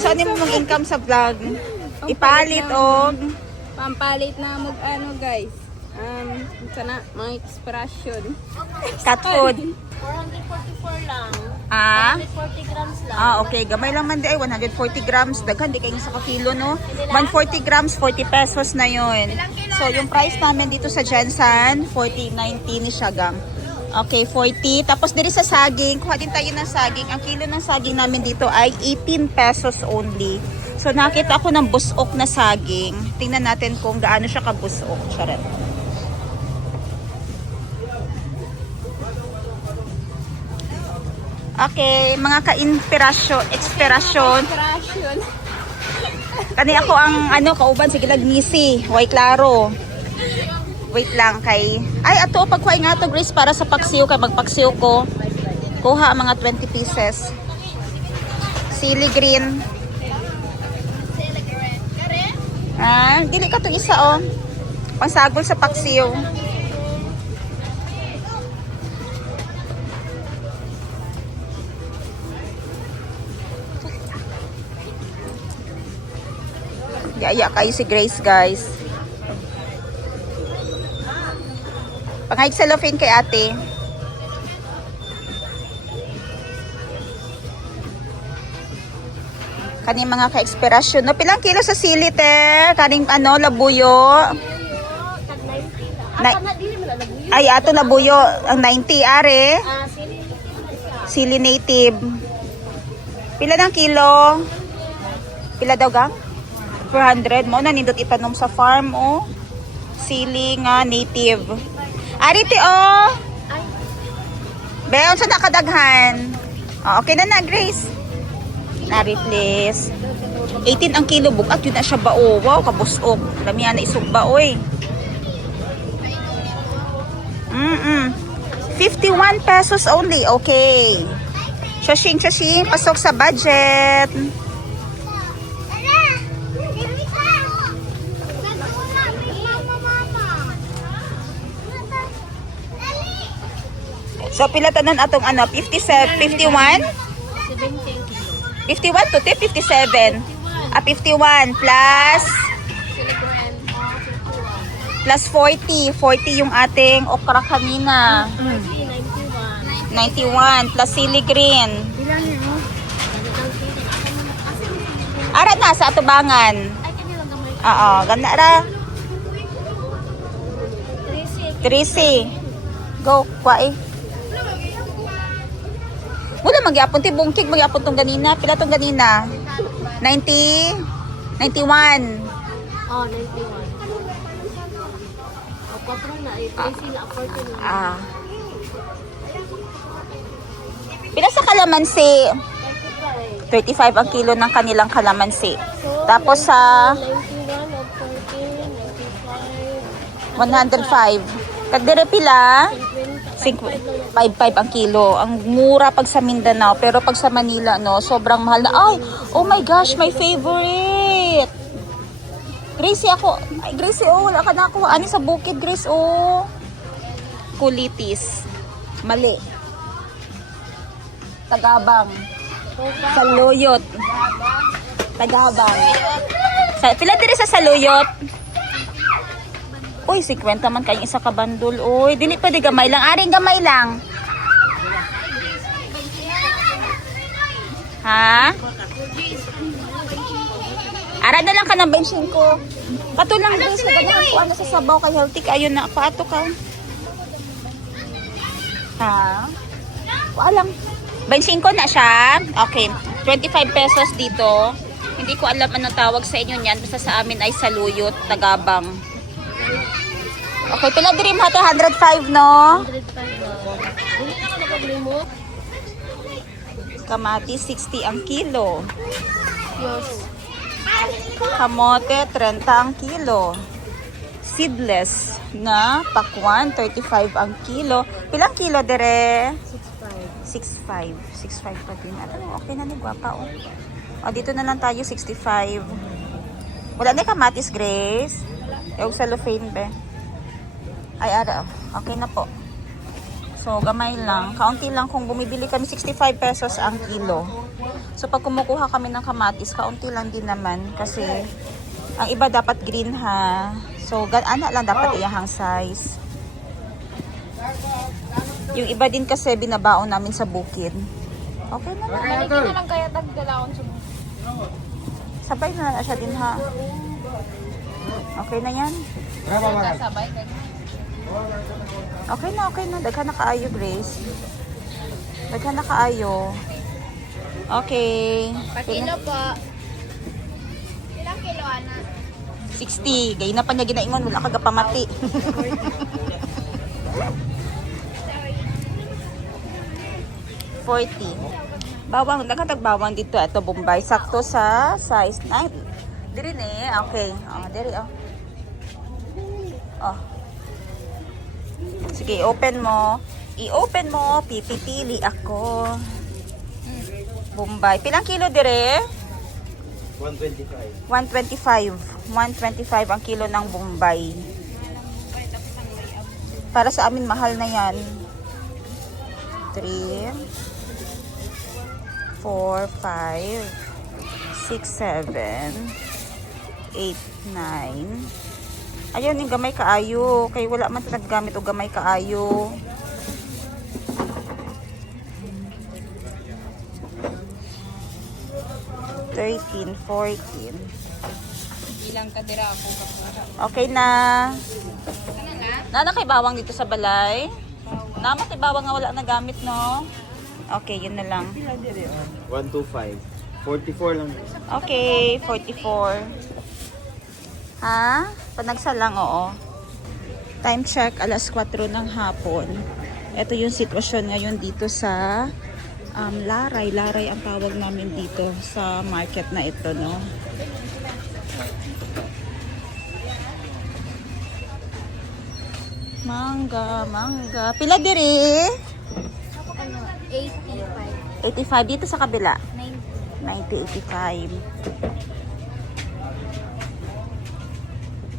Saan mo mong income sa vlog? Ipalit o Pampalit na mag ano guys. Sana mga expression. cat food? 444 lang. Ah? 140 grams lang. Ah, okay. Gamay lang man di ay 140 grams. Daghan di kayo sa kakilo, no? 140 grams, 40 pesos na yun. So, yung price namin dito sa Jensen, 40.90 siya gang. Okay, 40. Tapos diri sa saging, kuha din tayo ng saging. Ang kilo ng saging namin dito ay 18 pesos only. So, nakita ako ng busok na saging. Tingnan natin kung gaano siya kabusok. Charot. Okay, mga ka-inspirasyon, expression. Expression. Kani ako ang kauban sige lagnisi, way klaro. Wait lang kay. Ay ato pagkuha nga to Grace para sa paksiw kay magpaksiw ko. Kuha mga 20 pieces. Sili green. Ah, dili ka to isa oh. Pansagol sa paksiw. Yaya kayo si Grace, guys. Pangayag cellophane kay ate. Kaning mga ka-expression. No, pilang kilo sa sili, te? Kaning labuyo. Ay, ato labuyo. Ang 90, are. Sili native. Pila ng kilo? Pila daw gang? 400 mo na nindot itanom sa farm oh. Sili nga native. Ari ti oh. Beon sa nakadaghan. Oh, okay na Grace. Nari please. 18 ang kilo bugat yun na siya ba oh. Wow, kabusog. Lami na isog ba oy. 51 pesos only. Okay. Shashing, pasok sa budget. So pilatanan atong 57, 51? 51 to 57. 51 plus 40. 40 yung ating okra kanina. 91 plus sili green. Ara na sa atubangan. Oo, ganda ra. 3C. Go, kwai. Wala magyapon ti bungkig magyapon tong ganina. Pila tong ganina? 90 91. Oh, 91. O, 4 na. 3 sila, 40 na. Pila sa kalamansi? 35 ang kilo ng kanilang kalamansi. Tapos sa 91 of 40, 105. 95. Kagdire pila? 55 ang kilo. Ang mura pag sa Mindanao, pero pag sa Manila, no, sobrang mahal na. Ay, oh my gosh, my favorite. Gracie ako. Ay, Gracie, oh, wala ka na ako. Ani sa bukid, Grace, oh. Kulitis. Mali. Tagabang. Saluyot. Tagabang. Pila dire sa saluyot? Uy, 50 man kayong isa ka bandol. Uy, dili pa di gamay lang. Aring gamay lang. Ha? Ara na lang ka ng bensin ko. Kato lang guys, naganahan ko ano sa sabaw kay healthy kayo na. Paato ka. Ha? Walang. Bensin ko na siya. Okay. 25 pesos dito. Hindi ko alam anong tawag sa inyo niyan. Basta sa amin ay saluyot, tagabang. Okay, pila diri mo ito? 105, no? 105. Kamati, 60 ang kilo. Yes. Kamote, 30 ang kilo. Seedless na pakwan, 35 ang kilo. Pilang kilo dire? 65. 65 pa din. Ano, okay na ni Guapa, oh. O, dito na lang tayo, 65. Wala na kamatis, Grace? Yung cellophane, be. Ay, ara. Okay na po. So, gamay lang. Kaunti lang kung bumibili kami 65 pesos ang kilo. So, pag kumukuha kami ng kamatis, kaunti lang din naman. Kasi, ang iba dapat green ha. So, anak lang dapat iyahang size. Yung iba din kasi binabaon namin sa bukid. Okay na lang. Maliki na lang kaya tagdalaon sa Sabay na siya din ha. Okay na yan. sabay. Okay na. Daghan na kaayo, Grace. Daghan na kaayo. Okay. Pakilo po. Ilang kilo, Ana? 60. Gay na pa niya ginaingon. Wala ka gapamati. $40. Bawang. Nagkatag bawang dito. Ito, Bombay. Sakto sa size 9. Diri ni. Okay. Diri, Sige, open mo. I-open mo. Pipili ako. Bombay. Pilang kilo dire? 125. 125 ang kilo ng Bombay. Para sa amin, mahal na yan. 3, 4, 5, 6, 7, 8, 9. Ayun, yung gamay kaayo. Kaya wala man ito naggamit o gamay kaayo. $13, $14. Ilang kadira ako kapura. Okay na. Ano na? Nana kay bawang dito sa balay? Naman kay bawang nga wala na gamit, no? Okay, yun na lang. 125. 44 lang. Okay, 44. Ha? Panagsa lang, oo. Time check, alas 4 ng hapon. Ito yung sitwasyon ngayon dito sa Laray. Laray ang tawag namin dito sa market na ito, no? Mangga. Pila diri? Ano? 85. 85 dito sa kabila. 90. 85.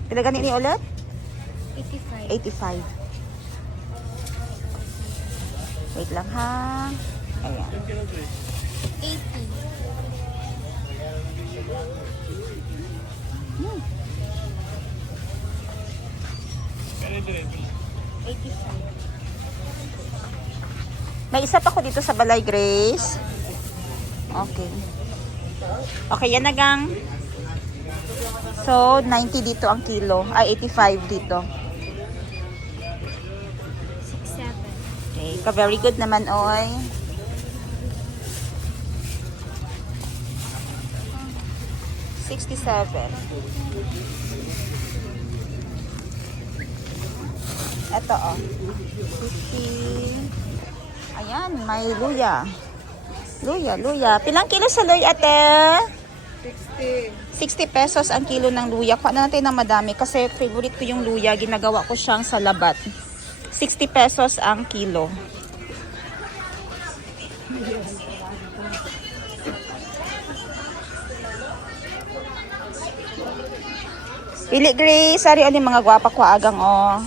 Pila gani ni ulit? 85. 85. Wait lang ha. Ayan. 80. Hmm. 85. May isa pa ko dito sa balay, Grace. Okay. Okay, yan na gang. So, 90 dito ang kilo. Ay, 85 dito. 67. Okay, ka-very good naman, oy. $67. Ito, oh. 50. Ayan, may luya. Luya. Pilang kilo sa luya, ate? 60 pesos ang kilo ng luya. Kuha na natin ng madami kasi favorite ko yung luya. Ginagawa ko siyang sa labat. 60 pesos ang kilo. Pili, Grace. Sari o mga gwapa ko agang, oh.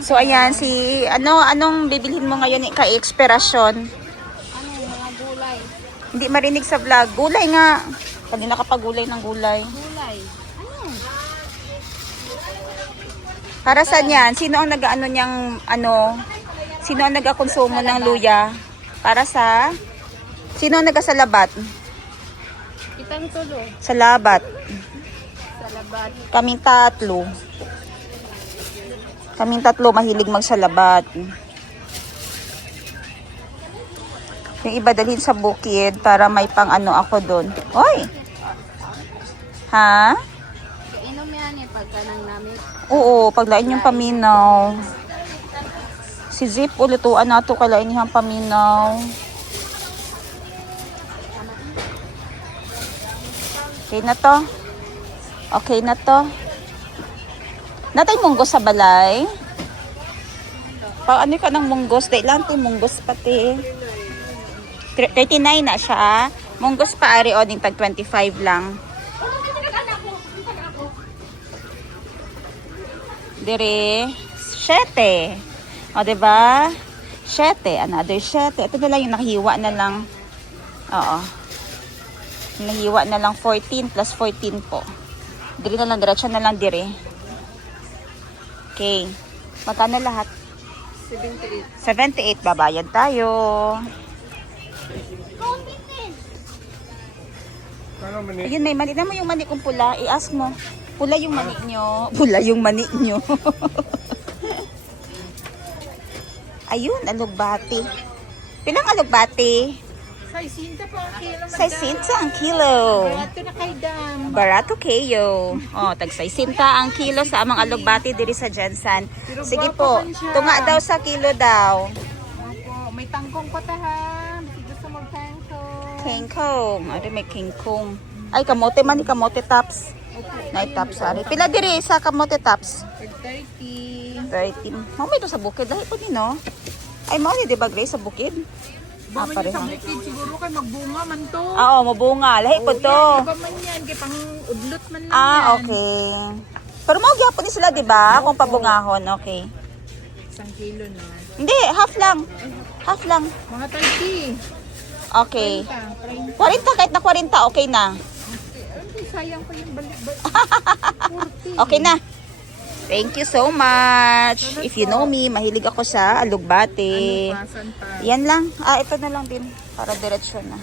So, ayan, anong bibilhin mo ngayon ka-experasyon? Mga gulay. Hindi marinig sa vlog. Gulay nga. Kanina ka pa gulay ng gulay. Gulay. Para saan yan? Sino ang nag-ano niyang, sino ang nag-konsumo ng luya? Para sa? Sino ang nag-salabat? Kitang tulo. Salabat. Sa labat. Kaming tatlo mahilig magsalabat. Yung iba dalhin sa bukid para may pang ako doon. Oy! Ha? Inom yan pagka nang namin. Oo, paglain yung paminaw. Si Zip, ulutuan nato kalain niyang paminaw. Okay na to. Natay munggos sa balay. Pag ano ka ng munggos, dahil lang ito munggos pati. 39 na siya. Munggos pa ari o ding tag 25 lang. Dire, 7. O, diba? 7. Another 7. Ito na lang yung nakahiwa na lang. Oo. Nahiwa na lang 14 plus 14 po. Diri na lang. Diretso na lang diri. Okay. Magkano lahat? 78. 78. Babayad tayo. Ayun, may mani. Mo yung mani kong pula. I-ask mo. Pula yung mani nyo. Pula yung mani nyo. Ayun, alugbati. Pilang alugbati? 60 po ang kilo. 60 ang kilo. Ito na kay Dam. Barato kayo. Oh, tag 60 ang kilo sa amang alugbati diri sa Jensan. Sige po. Tunga daw sa kilo daw. Opo, may tangkong pa ta ha. Kasi gusto mo tangkong. Kingkong. Ari may kingkong. Ay, kamote man ni kamote tops. Night tops ari. Pila diri sa kamote tops? 30. 13. Mao may to sa bukid lahi po ni no. Ay mao ni di ba Grace sa bukid? Ah, Ba man pareho. sa bukid siguro kay magbunga man to. Oo, mabunga. Lahi po to. Ba man yan kay pang udlot man lang Ah, yan. okay. Pero mao gyapon ni sila, di ba? Kung pabungahon, okay. 1 kilo na. Hindi, half lang. Half lang. Mga 30. Okay. 40. 40 kahit na 40, okay na. Ay, sayang pa yung balik. 40. Okay na. Thank you so much. If you know me, mahilig ako sa alugbate. Pasan pa. Yan lang. Ah, ito na lang din. Para diretsyon na.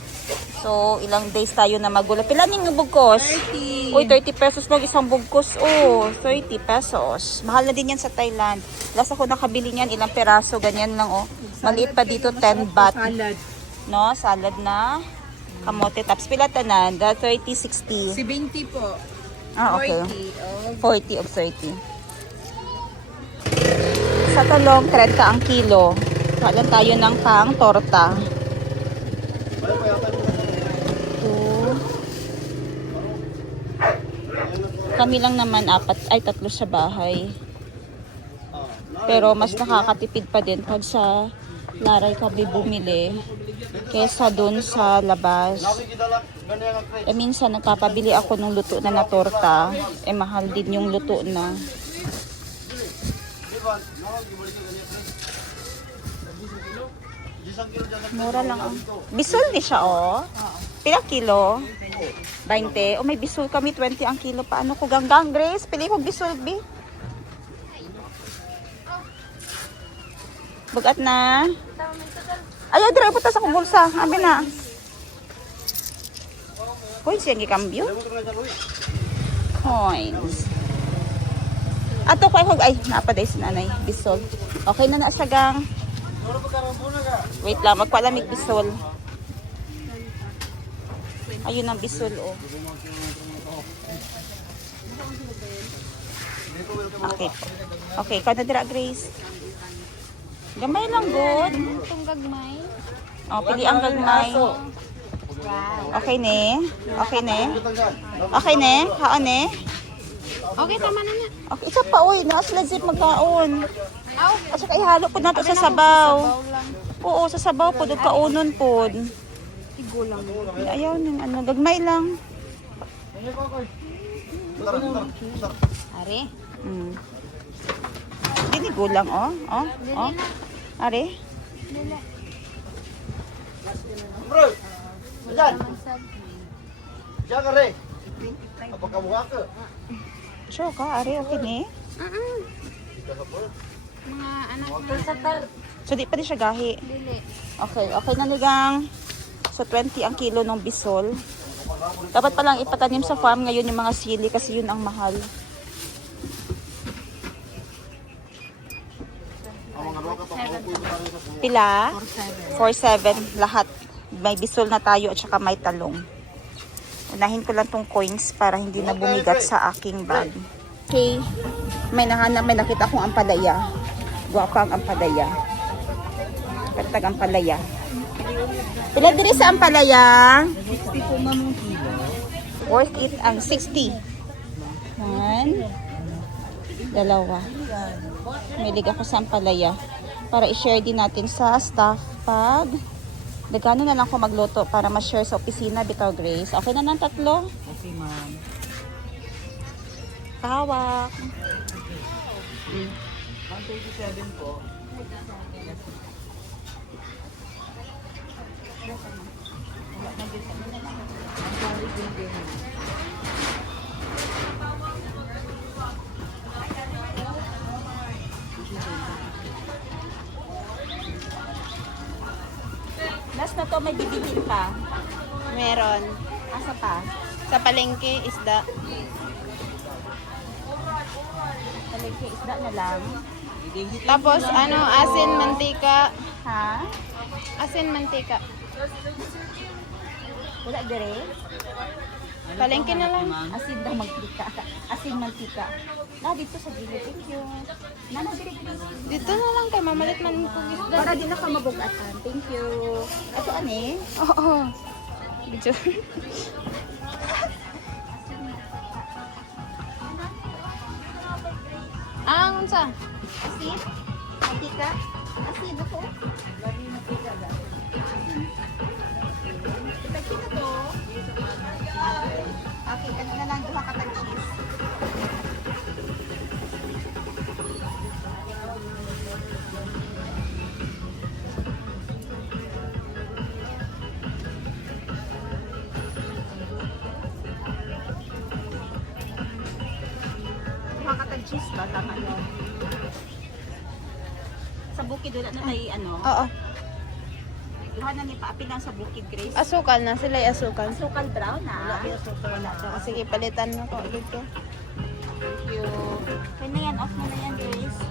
So, ilang days tayo na magula. Pila ning bugkos? 30. Uy, 30 pesos lang isang bugkos. Oh, 30 pesos. Mahal na din yan sa Thailand. Last ako nakabili niyan, ilang peraso. Ganyan lang, oh. Maliit pa dito, 10 baht. Salad. No, salad na. Kamote tops. Pila tanan? 30, 60. 70 po. Ah, okay. 40. 40 of 30. Sa talong, 30 ang kilo. Kalan tayo ng pang torta. 2. Kami lang naman 3 sa bahay. Pero mas nakakatipid pa din pag sa laray kami bumili kesa dun sa labas. Minsan nagpapabili ako ng luto na torta. Mahal din yung luto na. Mura lang ang... Bisol ni siya, oh. Pila kilo? 20. May bisol kami, 20 ang kilo. Paano ko ganggang, Grace? Pili ko bisol, B. Bugat na. Ayaw, dire po sa akong bulsa. Abi na. Coins yan, gikambyo. Coins. Ato ko ay, napaday si nanay. Bisol. Okay na na sa gang. Wait lang, magpalamig bisol. Ayun ang bisol, oh. Okay po. Okay, ikaw na dira, Grace. Gamay lang, good. Itong gagmay. Oh, pili ang gagmay. Okay ne? Okay ne? Okay ne? Haan ne? Okay, tama na nga. Okay, isa pa, uy. Naas legit magkaon. Aw, At saka ihalo po nato sa sabaw. sabaw lang. Oo, sa sabaw po. Doon kaunon po. Tigo lang. Ayaw ng ano, gagmay lang. Are. Dini gulang, oh. Oh, oh. Are. Lila. Bro, Wala naman sab. diyan ka rin. Apa kamukha ka? Sure ka, are. Okay ne? Mga anak na. So, di pa di siya gahi. Dili. Okay, okay na nigang. So, 20 ang kilo ng bisol. Dapat palang ipatanim sa farm ngayon yung mga sili kasi yun ang mahal. Pila? 4.7 lahat. May bisol na tayo at saka may talong. Unahin ko lang tong coins para hindi na bumigat sa aking bag. Okay, may nakita akong ampalaya. Guwapa ang ampalaya. Katag ampalaya. Pila diri sa ampalaya? 60 po mamong kilo. Worth it ang 60. 1, 2. Milig ako sa ampalaya. Para i-share din natin sa staff pag nagano na lang ako magluto para ma-share sa opisina, bitaw Grace. Okay na ng 3? Okay, ma'am. Hawak. 127 po. Last na to, may bibilhin pa. Meron. Asa pa? Sa palengke, isda. Talagay isda na lang. Tapos ano, asin, mantika. Ha? Asin, mantika. Wala dire? Palengke na lang. Asin daw mantika. Asin mantika. Na dito sa gilid. Thank you. Nana dire please. Dito na lang kay mamalit man ko isda. Para din ako mabugatan. Thank you. Ato ani? Oo. Video. Unsa? Asin? Mantika? Asin ako. Ipagki na to. Okay, ano na lang duha ka tag cheese. Duha ka tag cheese ba? Tama yun. Sa bukid wala na may ano. Oo. Duha na ni paapin lang sa bukid, Grace. Asukal na sila asukal. Sukal brown na. Sige, palitan mo ko dito. Thank you. Kaya na yan, off mo na yan, Grace.